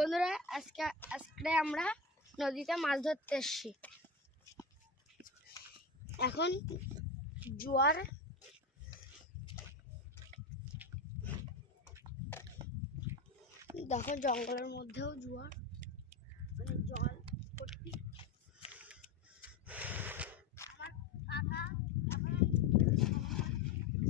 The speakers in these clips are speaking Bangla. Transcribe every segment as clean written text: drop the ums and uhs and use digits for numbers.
বন্ধুরা আজকে আমরা নদীতে মাছ ধরতে এসেছি। এখন জোয়ার দেখো, জঙ্গলের মধ্যেও জোয়ার, মানে জল ভর্তি।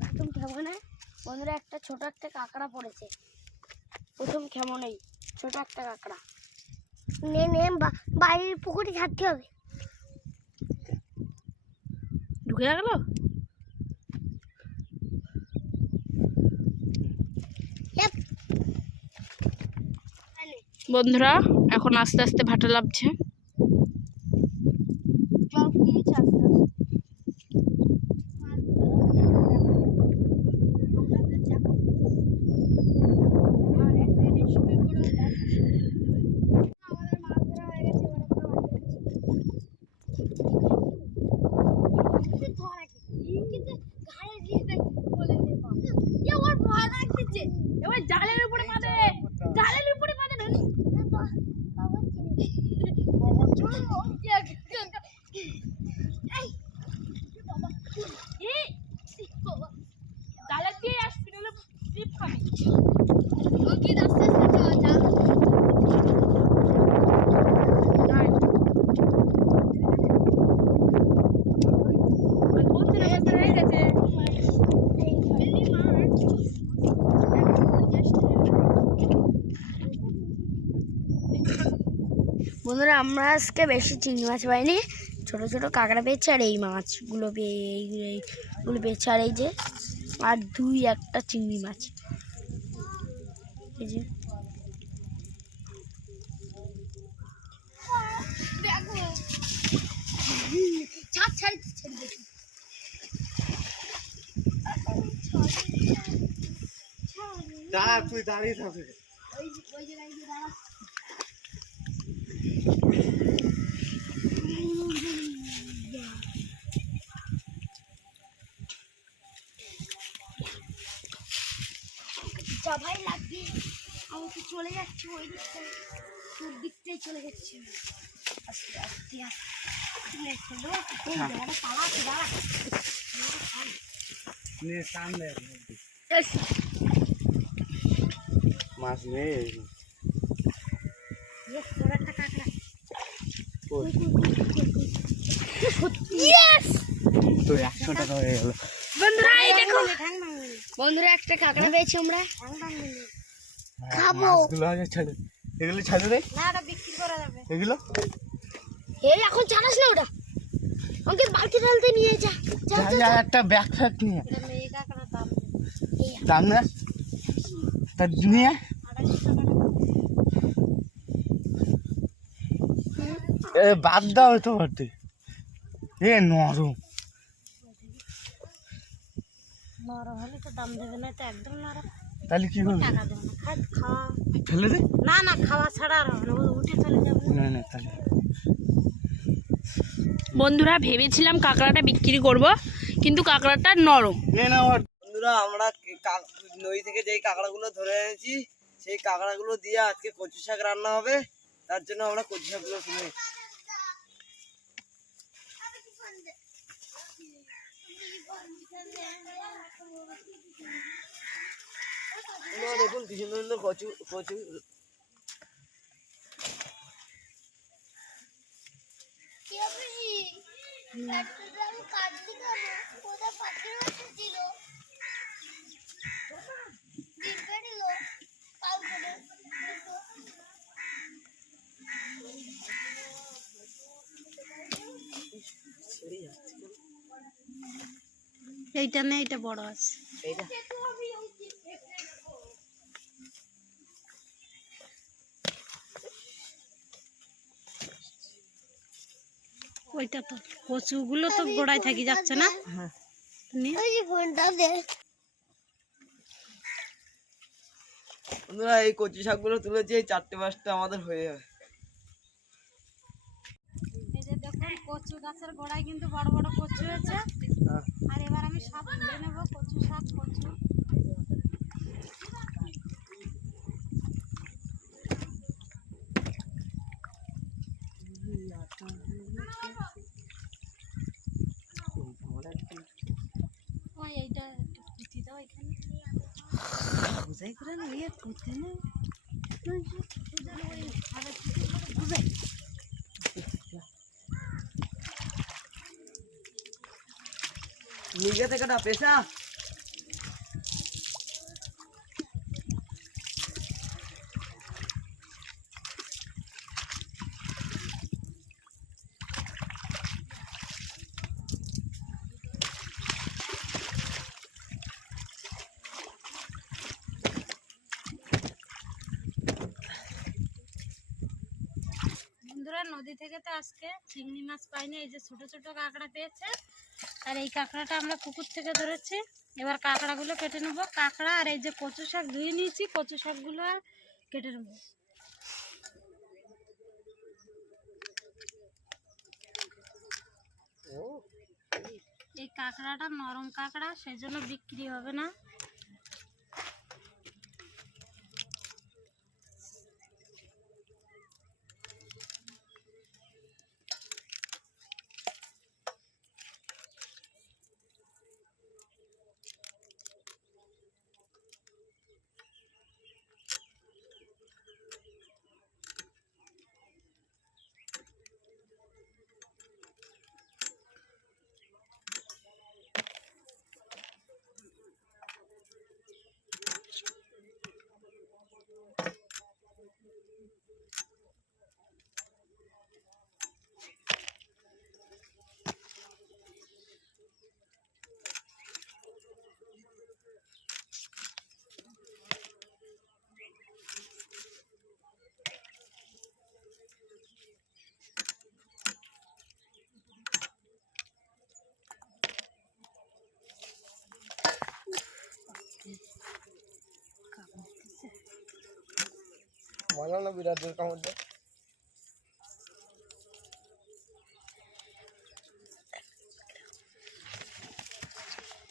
প্রথম খেমনে বন্ধুরা ছোট একটা কাঁকড়া পড়েছে। প্রথম খেমনেই ছোট একটা কাঁকড়া। বাড়ির পুকুরে ছাড়তে হবে। ঢুকে গেল। বন্ধুরা এখন আস্তে আস্তে ভাটা লাভছে। জল ফুরিয়েছে আস্তে আস্তে। জালের উপরে পাবে, জালের উপরে পাবে না। জালের দিয়ে আসবি না, স্লিপ খাবি। ওকে আস্তে আস্তে চল। বন্ধুরা আমরা আজকে বেশি চিংড়ি মাছ পাইনি, ছোট ছোট কাঁকড়া পেয়েছি আর এই মাছগুলো এইগুলো পেয়েছি, আর এই যে আর দুই একটা চিংড়ি মাছ। এই যে তুই দাঁড়িয়ে থাকবে। ভাই লাগবে, আমাকে চলে যাচ্ছে ওই দিকটা, তোর দিকটাই চলে যাচ্ছে। আস্তে আস্তে মাছ নেই। তো 100 টাকা হয়ে গেল। বন্ধুরা এই দেখো, বন্ধুরা একটা কাঁকড়া পেয়েছি আমরা, খাবো। এগুলো ছাড়ো রে, না এটা বিক্রি করা যাবে। এগুলো এই এখন জানাস না ওটা, আমাকে বালতি ঢালতে নিয়ে যা। একটা ব্যাগ ফ্যাগ নিয়ে দাম না তার নিয়ে বাদ দাও তো বটে। এ নরম নরম হলে তো দাম দেবে না, তো একদম নরম। তাহলে কি করবে? টাকা দেবে না, খাওয়া ফেলে দে। না না, খাওয়া ছাড়া আর হবে না, উঠে চলে যাবে। না না তাহলে বন্ধুরা ভেবেছিলাম কাঁকড়াটা বিক্রি করব, কিন্তু কাঁকড়াটা নরম। বন্ধুরা আমরা নদী থেকে যেই কাঁকড়াগুলো ধরে এনেছি সেই কাঁকড়াগুলো দিয়ে আজকে কচু শাক রান্না হবে। তার জন্য আমরা কচু শাকগুলো কিনে দেখুন কি সুন্দর সুন্দর কচু কচু। এইটা না, এইটা বড় আছে। এইটা ওইটা তো কচুগুলো তো গোড়ায় থাকি যাচ্ছে না। বন্ধুরা এই কচু শাকগুলো তুলেছি, এই 4-5টা আমাদের হয়ে যাবে। এই যে দেখুন কচু গাছের গোড়ায় কিন্তু বড় বড় কচু হয়েছে। আর এবার আমি সব তুলে নেব, কচু শাক। কচু এইটা একটু কুচি দাও এখানে বুঝাই করে না ইয়ে করতে না নিজে থেকে না পেশা বন্ধুরা নদী থেকে তো আজকে চিংড়ি মাছ পাইনি, এই যে ছোট ছোট কাঁকড়া পেয়েছে, আর এই কাঁকড়াটা আমরা পুকুর থেকে ধরেছি। এবার কাঁকড়াগুলো কেটে নেবো। কাঁকড়া আর এই যে কচু শাক ধুয়ে নিয়েছি, কচু শাকগুলো আর কেটে নেবো। এই কাঁকড়াটা নরম কাঁকড়া, সেই জন্য বিক্রি হবে না। মজা না বিরাট জোর কামড়।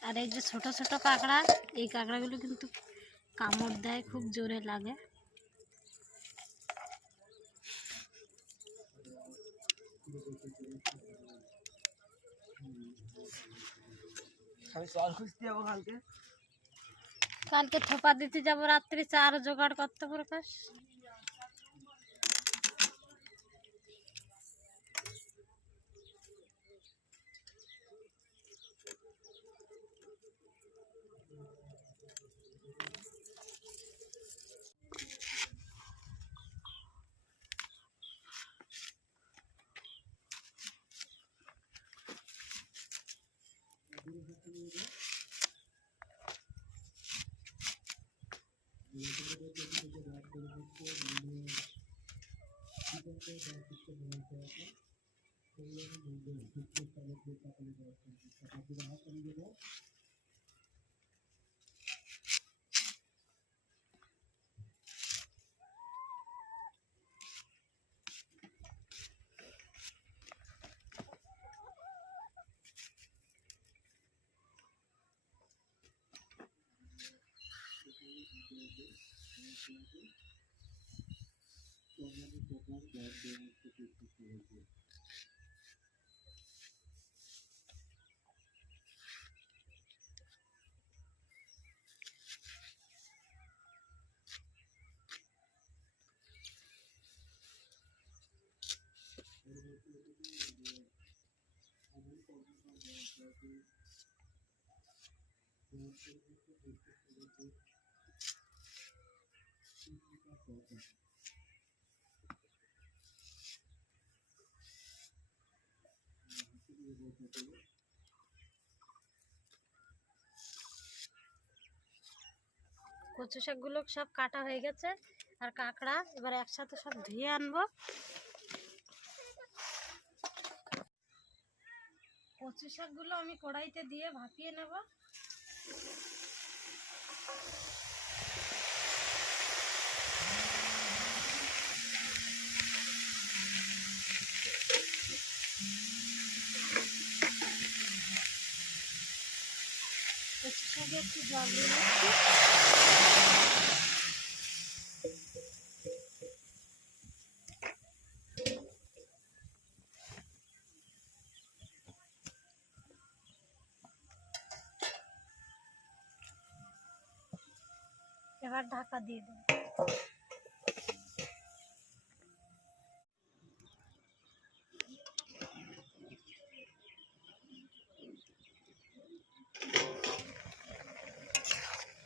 আর এই যে ছোট ছোট কাঁকড়া, এই কাঁকড়াগুলো কিন্তু কামড় দেয়, খুব জোরে লাগে। আমি চল খুঁজতে যাবো কালকে। কালকে থোপা দিতে যাবো, রাত্রি চার জোগাড় করতে প্রকাশ। কচু শাকগুলো সব কাটা হয়ে গেছে, আর কাঁকড়া এবার একসাথে সব ধুয়ে আনবো। কচু শাকগুলো আমি কড়াইতে দিয়ে ভাপিয়ে নেব। কচু শাকে একটু জল দিয়ে দিচ্ছি। এবার ঢাকা দিয়ে দেব।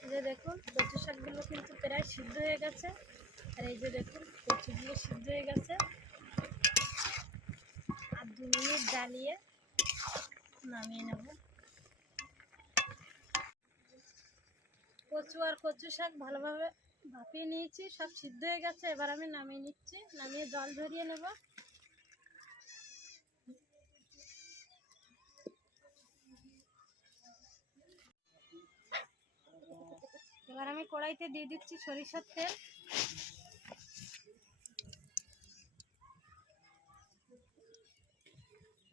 এই যে দেখুন কচু শাকগুলো কিন্তু প্রায় সিদ্ধ হয়ে গেছে। আর এই যে দেখুন কচুগুলো সিদ্ধ হয়ে গেছে। আর 2 মিনিট জ্বালিয়ে নামিয়ে নেব। কচু আর কচু শাক ভালোভাবে ভাপিয়ে নিয়েছি, সব সিদ্ধ হয়ে গেছে। এবার আমি নামিয়ে নিচ্ছি, নামিয়ে জল ঝরিয়ে নেব। এবার আমি কড়াইতে দিয়ে দিচ্ছি সরিষার তেল।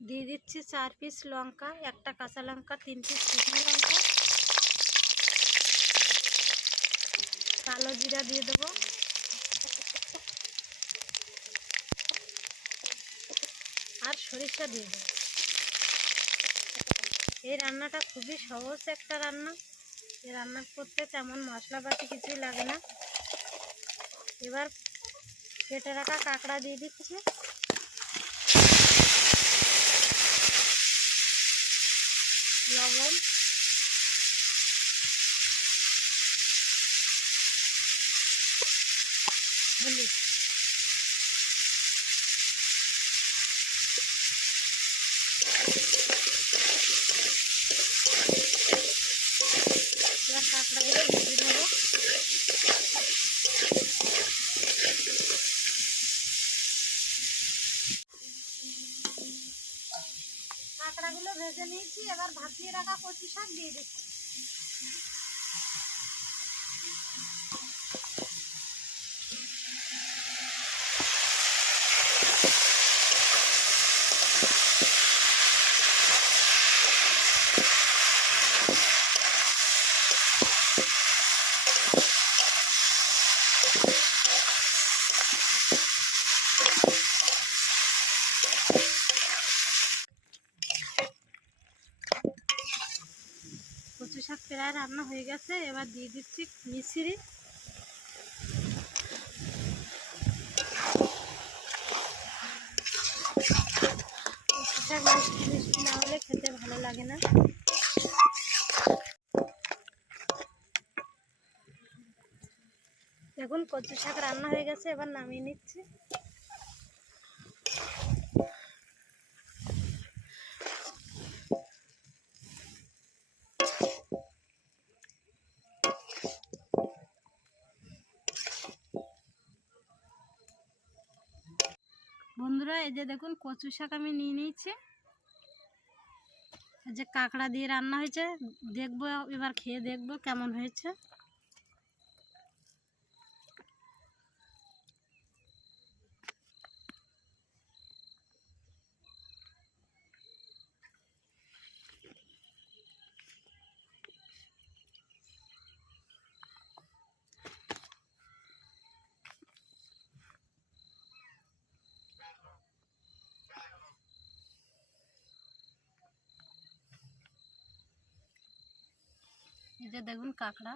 দিয়ে দিচ্ছি 4 পিস লঙ্কা, 1টা কাঁচা লঙ্কা, 3 পিস শুকনো লঙ্কা, কালো জিরা দিয়ে দেবো, আর সরিষা দিয়ে দেবো। এই রান্নাটা খুবই সহজ একটা রান্না। এই রান্না করতে তেমন মশলাপাতি কিছুই লাগে না। এবার কেটে রাখা কাঁকড়া দিয়ে দিচ্ছি, লবণ, হলুদ, এবার কাঁকড়াগুলো ভেজে নেব। কাঁকড়াগুলো ভেজে নিয়েছি, এবার ভাপিয়ে রাখা কচু শাক দিয়ে দিচ্ছি। কচু শাক প্রায় রান্না হয়ে গেছে। এবার দিয়ে দিচ্ছি মিশ্রি। কচু শাক মিষ্টি মিষ্টি না হলে খেতে ভালো লাগে না। দেখুন কচু শাক রান্না হয়ে গেছে, এবার নামিয়ে নিচ্ছি। বন্ধুরা এই যে দেখুন কচু শাক আমি নিয়ে নিয়েছি। এই যে কাঁকড়া দিয়ে রান্না হয়েছে, দেখবো এবার খেয়ে দেখবো কেমন হয়েছে। এই যে দেখুন কাঁকড়া,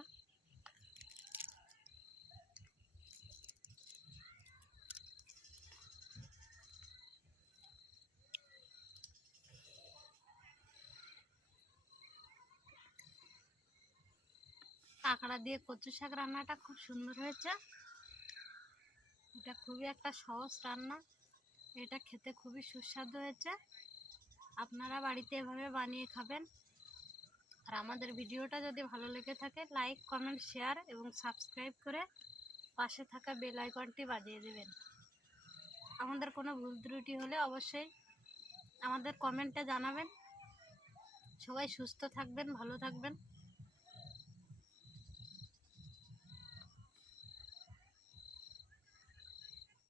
কাঁকড়া দিয়ে কচু শাক রান্নাটা খুব সুন্দর হয়েছে। এটা খুবই একটা সহজ রান্না, এটা খেতে খুবই সুস্বাদু হয়েছে। আপনারা বাড়িতে এভাবে বানিয়ে খাবেন। আর আমাদের ভিডিওটা যদি ভালো লেগে থাকে লাইক, কমেন্ট, শেয়ার এবং সাবস্ক্রাইব করে পাশে থাকা বেল আইকনটি বাজিয়ে দেবেন। আমাদের কোনো ভুল ত্রুটি হলে অবশ্যই আমাদের কমেন্টে জানাবেন। সবাই সুস্থ থাকবেন, ভালো থাকবেন।